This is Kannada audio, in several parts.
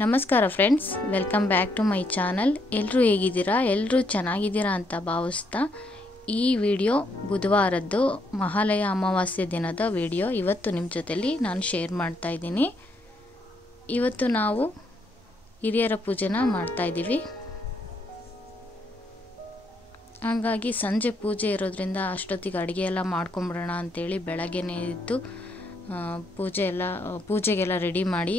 ನಮಸ್ಕಾರ friends, welcome back to my channel. ಎಲ್ಲರೂ ಹೇಗಿದ್ದೀರಾ? ಎಲ್ಲರೂ ಚೆನ್ನಾಗಿದ್ದೀರಾ ಅಂತ ಭಾವಿಸ್ತಾ ಈ ವಿಡಿಯೋ ಬುಧವಾರದ್ದು ಮಹಾಲಯ ಅಮಾವಾಸ್ಯೆ ದಿನದ ವಿಡಿಯೋ ಇವತ್ತು ನಿಮ್ಮ ಜೊತೆಲಿ ನಾನು ಶೇರ್ ಮಾಡ್ತಾ ಇದ್ದೀನಿ. ಇವತ್ತು ನಾವು ಹಿರಿಯರ ಪೂಜೆನ ಮಾಡ್ತಾ ಇದ್ದೀವಿ. ಹಾಗಾಗಿ ಸಂಜೆ ಪೂಜೆ ಇರೋದ್ರಿಂದ ಅಷ್ಟೊತ್ತಿಗೆ ಅಡುಗೆ ಎಲ್ಲ ಮಾಡ್ಕೊಂಬಿಡೋಣ ಅಂತೇಳಿ ಬೆಳಗ್ಗೆನೇ ಇದ್ದು ಪೂಜೆಗೆಲ್ಲ ರೆಡಿ ಮಾಡಿ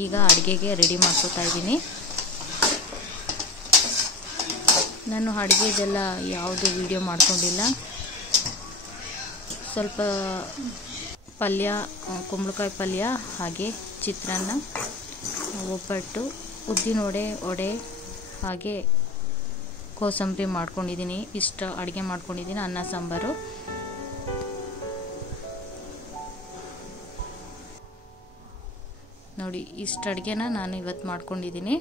ಈಗ ಅಡುಗೆಗೆ ರೆಡಿ ಮಾಡ್ಕೋತಾ ಇದ್ದೀನಿ. ನಾನು ಅಡುಗೆದೆಲ್ಲ ಯಾವುದು ವಿಡಿಯೋ ಮಾಡ್ಕೊಂಡಿಲ್ಲ. ಸ್ವಲ್ಪ ಪಲ್ಯ, ಕುಂಬಳಕಾಯಿ ಪಲ್ಯ, ಹಾಗೆ ಚಿತ್ರಾನ್ನ, ಒಬ್ಬಟ್ಟು, ಉದ್ದಿನ ವಡೆ ಹಾಗೆ ಕೋಸಂಬರಿ ಮಾಡ್ಕೊಂಡಿದ್ದೀನಿ. ಇಷ್ಟು ಅಡುಗೆ ಮಾಡ್ಕೊಂಡಿದ್ದೀನಿ. ಅನ್ನ ಸಾಂಬಾರು. ನೋಡಿ, ಇಷ್ಟು ಅಡುಗೆನ ನಾನು ಇವತ್ತು ಮಾಡ್ಕೊಂಡಿದ್ದೀನಿ.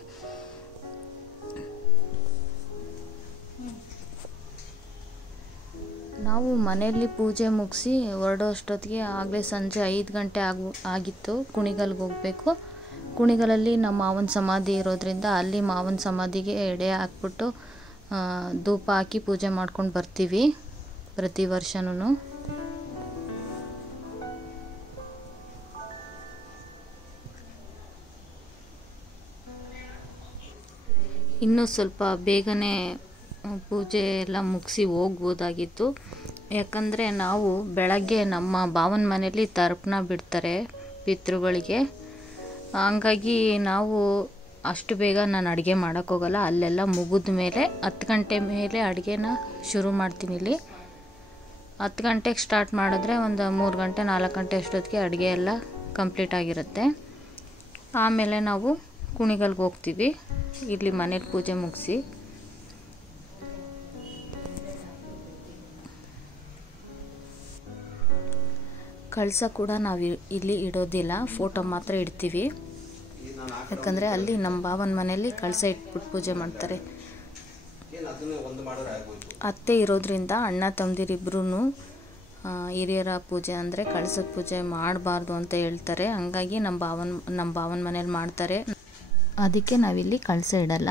ನಾವು ಮನೆಯಲ್ಲಿ ಪೂಜೆ ಮುಗಿಸಿ ಹೊರಡೋ ಅಷ್ಟೊತ್ತಿಗೆ ಆಗಲೇ ಸಂಜೆ 5 ಗಂಟೆ ಆಗಿತ್ತು. ಕುಣಿಗಲ್ಗೆ ಹೋಗಬೇಕು. ಕುಣಿಗಲಲ್ಲಿ ನಮ್ಮ ಮಾವನ ಸಮಾಧಿ ಇರೋದ್ರಿಂದ ಅಲ್ಲಿ ಮಾವನ ಸಮಾಧಿಗೆ ಎಡೆ ಹಾಕ್ಬಿಟ್ಟು ಧೂಪ ಹಾಕಿ ಪೂಜೆ ಮಾಡ್ಕೊಂಡು ಬರ್ತೀವಿ ಪ್ರತಿ ವರ್ಷನೂ. ಇನ್ನೂ ಸ್ವಲ್ಪ ಬೇಗನೆ ಪೂಜೆ ಎಲ್ಲ ಮುಗಿಸಿ ಹೋಗ್ಬೋದಾಗಿತ್ತು. ಯಾಕಂದರೆ ನಾವು ಬೆಳಗ್ಗೆ ನಮ್ಮ ಭಾವನ ಮನೆಯಲ್ಲಿ ತರ್ಪಣ ಬಿಡ್ತಾರೆ ಪಿತೃಗಳಿಗೆ. ಹಂಗಾಗಿ ನಾವು ಅಷ್ಟು ಬೇಗ ನಾನು ಅಡುಗೆ ಮಾಡೋಕ್ಕೋಗಲ್ಲ. ಅಲ್ಲೆಲ್ಲ ಮುಗಿದ ಮೇಲೆ 10 ಗಂಟೆ ಮೇಲೆ ಅಡುಗೆನ ಶುರು ಮಾಡ್ತೀನಿ. ಇಲ್ಲಿ 10 ಗಂಟೆಗೆ ಸ್ಟಾರ್ಟ್ ಮಾಡಿದ್ರೆ ಒಂದು 3 ಗಂಟೆ 4 ಗಂಟೆ ಅಷ್ಟೊತ್ತಿಗೆ ಅಡುಗೆ ಎಲ್ಲ ಕಂಪ್ಲೀಟ್ ಆಗಿರುತ್ತೆ. ಆಮೇಲೆ ನಾವು ಕುಣಿಗಲ್ಗೆ ಹೋಗ್ತೀವಿ ಇಲ್ಲಿ ಮನೇಲಿ ಪೂಜೆ ಮುಗಿಸಿ. ಕಳಸ ಕೂಡ ನಾವು ಇಲ್ಲಿ ಇಡೋದಿಲ್ಲ, ಫೋಟೋ ಮಾತ್ರ ಇಡ್ತೀವಿ. ಯಾಕಂದರೆ ಅಲ್ಲಿ ನಮ್ಮ ಭಾವನ ಮನೆಯಲ್ಲಿ ಕಳಸ ಇಟ್ಬಿಟ್ಟು ಪೂಜೆ ಮಾಡ್ತಾರೆ. ಅತ್ತೆ ಇರೋದ್ರಿಂದ ಅಣ್ಣ ತಮ್ಮದಿರಿಬ್ರು ಹಿರಿಯರ ಪೂಜೆ ಅಂದರೆ ಕಳಸದ ಪೂಜೆ ಮಾಡಬಾರ್ದು ಅಂತ ಹೇಳ್ತಾರೆ. ಹಂಗಾಗಿ ನಮ್ಮ ಭಾವನ ಮನೇಲಿ ಮಾಡ್ತಾರೆ. ಅದಕ್ಕೆ ನಾವಿಲ್ಲಿ ಕಳಸ ಇಡಲ್ಲ.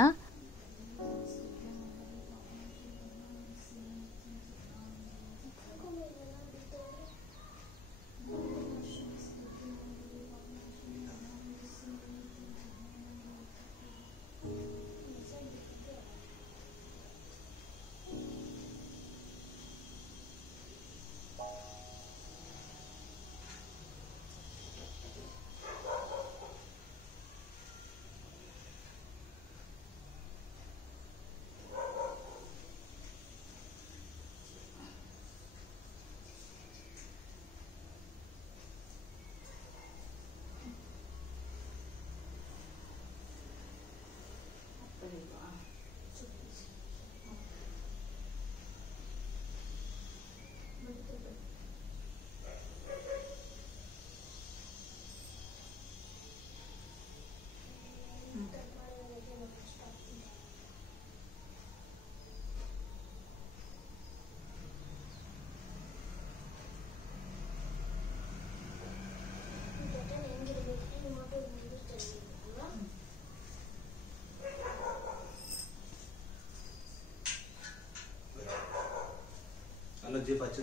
जीप अच्छी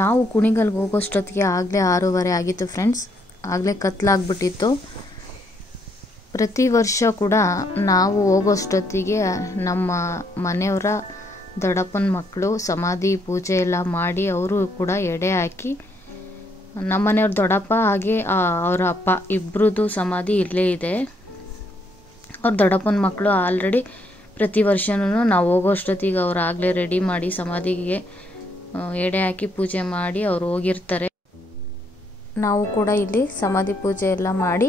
ನಾವು ಕುಣಿಗಲ್ಗೆ ಹೋಗೋಷ್ಟೊತ್ತಿಗೆ ಆಗಲೇ 6:30 ಆಗಿತ್ತು ಫ್ರೆಂಡ್ಸ್. ಆಗಲೇ ಕತ್ಲಾಗ್ಬಿಟ್ಟಿತ್ತು. ಪ್ರತಿ ವರ್ಷ ಕೂಡ ನಾವು ಹೋಗೋಷ್ಟೊತ್ತಿಗೆ ನಮ್ಮ ಮನೆಯವರ ದೊಡ್ಡಪ್ಪನ ಮಕ್ಕಳು ಸಮಾಧಿ ಪೂಜೆ ಎಲ್ಲ ಮಾಡಿ ಅವರು ಕೂಡ ಎಡೆ ಹಾಕಿ, ನಮ್ಮ ಮನೆಯವ್ರ ದೊಡ್ಡಪ್ಪ ಹಾಗೆ ಅವರ ಅಪ್ಪ ಇಬ್ಬರದು ಸಮಾಧಿ ಇಲ್ಲೇ ಇದೆ. ಅವ್ರ ದೊಡ್ಡಪ್ಪನ ಮಕ್ಕಳು ಆಲ್ರೆಡಿ ಪ್ರತಿ ವರ್ಷನೂ ನಾವು ಹೋಗೋಷ್ಟೊತ್ತಿಗೆ ಅವ್ರು ಆಗಲೇ ರೆಡಿ ಮಾಡಿ ಸಮಾಧಿಗೆ ಎಡೆ ಹಾಕಿ ಪೂಜೆ ಮಾಡಿ ಅವ್ರು ಹೋಗಿರ್ತಾರೆ. ನಾವು ಕೂಡ ಇಲ್ಲಿ ಸಮಾಧಿ ಪೂಜೆ ಎಲ್ಲ ಮಾಡಿ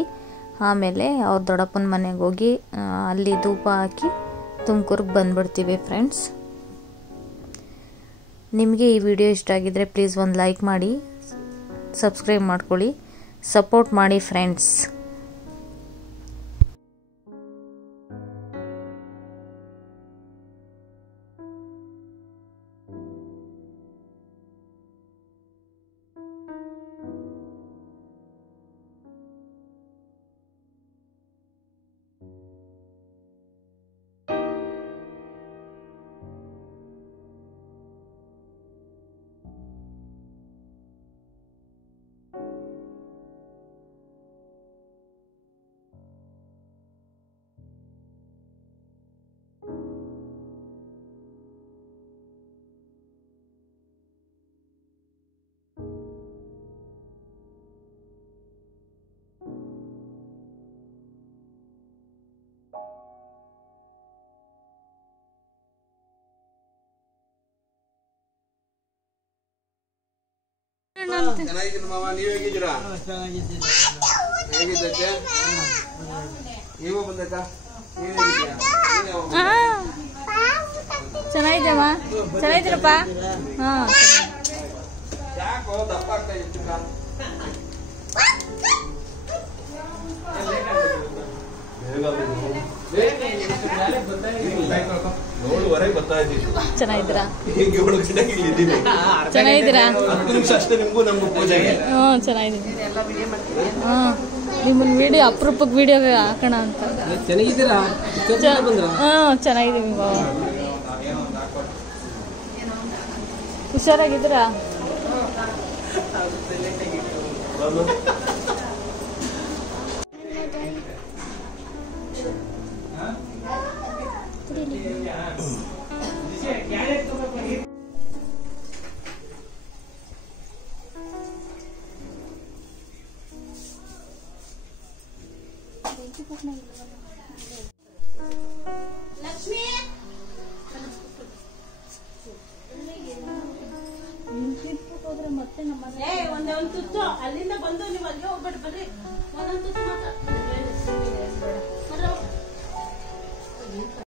ಆಮೇಲೆ ಅವ್ರ ದೊಡ್ಡಪ್ಪನ ಮನೆಗೆ ಹೋಗಿ ಅಲ್ಲಿ ಧೂಪ ಹಾಕಿ ತುಮಕೂರಿಗೆ ಬಂದ್ಬಿಡ್ತೀವಿ ಫ್ರೆಂಡ್ಸ್. ನಿಮಗೆ ಈ ವಿಡಿಯೋ ಇಷ್ಟ ಆಗಿದ್ರೆ ಪ್ಲೀಸ್ ಒಂದು ಲೈಕ್ ಮಾಡಿ, ಸಬ್ಸ್ಕ್ರೈಬ್ ಮಾಡ್ಕೊಳ್ಳಿ, ಸಪೋರ್ಟ್ ಮಾಡಿ ಫ್ರೆಂಡ್ಸ್. ಚೆನ್ನಾಗಿದ್ದೀನಿ ಮಾವ, ನೀವು ಹೇಗಿದ್ದೀರಾ? ಹೇಗಿದ್ದಕ್ಕೆ ನೀವು ಬಂದಕ್ಕ ಚೆನ್ನಾಗಿದ್ದಮ್ಮ, ಚೆನ್ನಾಗಿದ್ದೀರಪ್ಪ. ಯಾಕೋ ದಪ್ಪ ಆಗ್ತಾ ಇದ್ದೀರಾ? ನೋಡುವರೆಗೆ ಬರ್ತಾ ಇದ್ದೀವಿ. ಚೆನ್ನಾಗಿದ್ದೀರಾ? ಈಗ 7 ಗಂಟೆಗೆ ಇಲ್ಲಿದ್ದೀನಿ. ಚೆನ್ನಾಗಿದ್ದೀರಾ? 10 ನಿಮಿಷ ಅಷ್ಟೇ ನಿಮ್ಗೂ ನಮ್ಗೂ ಪೂಜೆಗೆ. ಚೆನ್ನಾಗಿದ್ದೀನಿ. ನಿಮ್ಮನ್ನ ವಿಡಿಯೋ ಅಪರೂಪಕ್ಕೆ ವಿಡಿಯೋ ಹಾಕೋಣ ಅಂತ. ಚೆನ್ನಾಗಿದ್ದೀರಾ? ಚೆನ್ನಾಗಿದ್ದೀವಿ. ಹುಷಾರಾಗಿದ್ದೀರಾ? ಲಕ್ಷ್ಮಿ ಒಂದೊಂದು ತುತ್ತು ಅಲ್ಲಿಂದ ಬಂದು ನೀವು ಅಲ್ಲಿಗೆ ಹೋಗ್ಬೇಡಿ, ಬರ್ರಿ ಒಂದೊಂದು